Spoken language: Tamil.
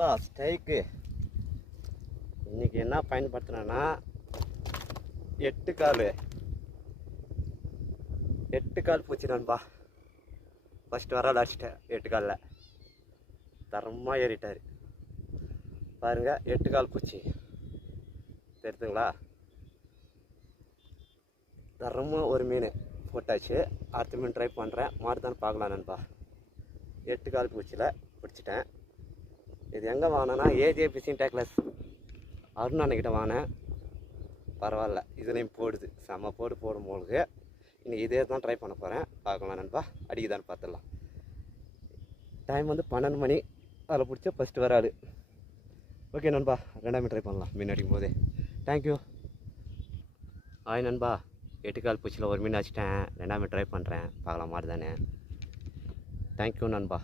நண்பா ஸ்ட்ரைக்கு இன்றைக்கி என்ன பயன்படுத்தினேன்னா 8 கால் பூச்சி நண்பா. ஃபஸ்ட்டு வரால் அடிச்சிட்டேன் 8 காலில் தரமாக ஏறிட்டார் பாருங்கள். 8 கால் பூச்சி தெரியுதுங்களா? தரமாக ஒரு மீன் போட்டாச்சு. அடுத்த மீன் ட்ரை பண்ணுறேன், மாறுதான்னு பார்க்கலாம் நண்பா. 8 கால் பூச்சியில் பிடிச்சிட்டேன். இது எங்கே வாங்கினேன்னா ஏஜே ஃபிஷிங் டேக்லஸ் அருண் அண்ணக்கிட்ட வாங்கினேன். பரவாயில்ல, இதுலேயும் போடுது, செம்ம போடும் போலுக்கு. இன்றைக்கி இதே தான் ட்ரை பண்ண போகிறேன், பார்க்கலாம் நண்பா. அடிக்குதான்னு பார்த்துடலாம். டைம் வந்து 12 மணி. அதில் பிடிச்ச ஃபஸ்ட்டு வராது. ஓகே நண்பா, 2ஆம் ட்ரை பண்ணலாம் மீன் அடிக்கும் போதே. தேங்க்யூ. ஹாய் நண்பா, 8 கால் பூச்சியில் ஒரு மீன் அடிச்சிட்டேன். 2ஆம் ட்ரை பண்ணுறேன், பார்க்கலாம் மாறுதானே. தேங்க்யூ நண்பா.